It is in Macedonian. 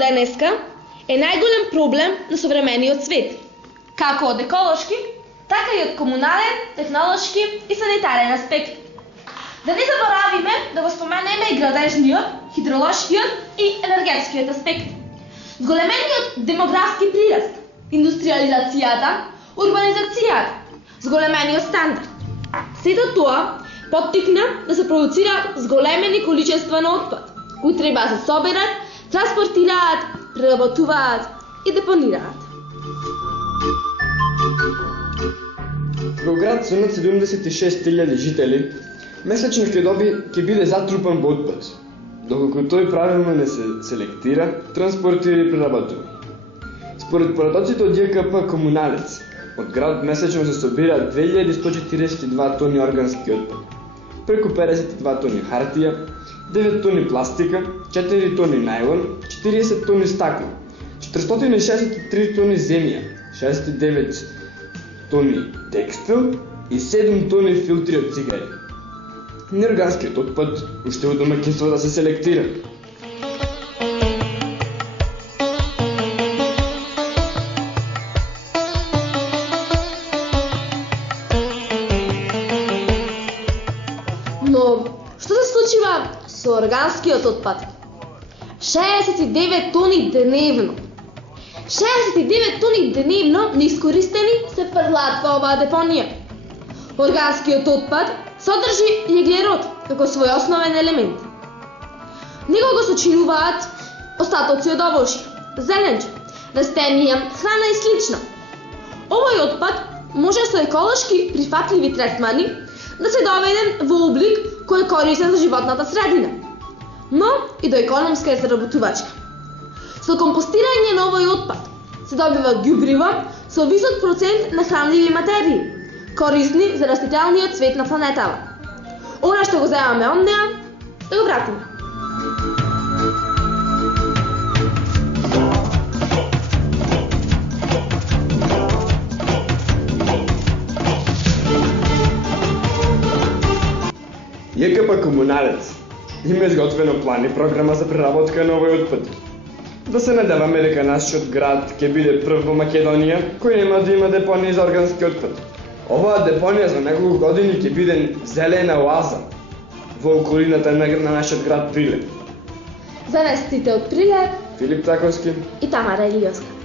денеска е најголем проблем на современиот свет, како од еколошки, така и од комунален, технолошки и санитарен аспект. Да не заборавиме да го споменеме и градежниот, хидролошкиот и енергетскиот аспект. Зголемениот демографски прираст, индустриализацијата, урбанизацијата, зголемениот стандард. Сето тоа поттикна да се продуцираат зголемени количества на отпад, кои треба да се соберат, транспортираат, преработуваат и депонираат. Во град со над 76.000 жители, месечно ќе биде затрупан во отпад, доколку тој правилно не се селектира, транспортира и преработува. Според порадоците од ЈКП Комуналец, од градот месечно се собираат 2142 тони органски отпад, преку 52 тони хартија, 9 тони пластика, 4 тони најлон, 40 тони стакло, 463 тони земја, 69 тони текстил и 7 тони филтри од цигари. Неорганскиот отпад уште во домаќинството да се селектира. Но што се случува со органскиот отпад? 69 тони дневно. 69 тони дневно неискористени се фрлаат во оваа депонија. Органскиот отпад содржи јеглерод како свој основен елемент. Него го сочинуваат остатоци од овошје, зеленче, растенија, храна и слично. Овој отпад може со еколошки прифатливи третмани да се доведен во облик кој е корисен за животната средина, но и до економска и заработувачка. Со компостирање на овој отпад се добива ѓубриво со висок процент на хранливи материи, корисни за растителниот свет на планетава. Она што го земаме од неа, да го вратиме. ЈКП Комуналец има изготвено план и програма за преработка на овој отпад. Да се надеваме дека нашиот град ќе биде прв во Македонија кој нема да има депонија за органски отпад. Оваа депонија за неколку години ќе биде зелена оаза во околината на нашиот град Прилеп. За вестите од Прилеп, Филип Таковски и Тамара Илијовска.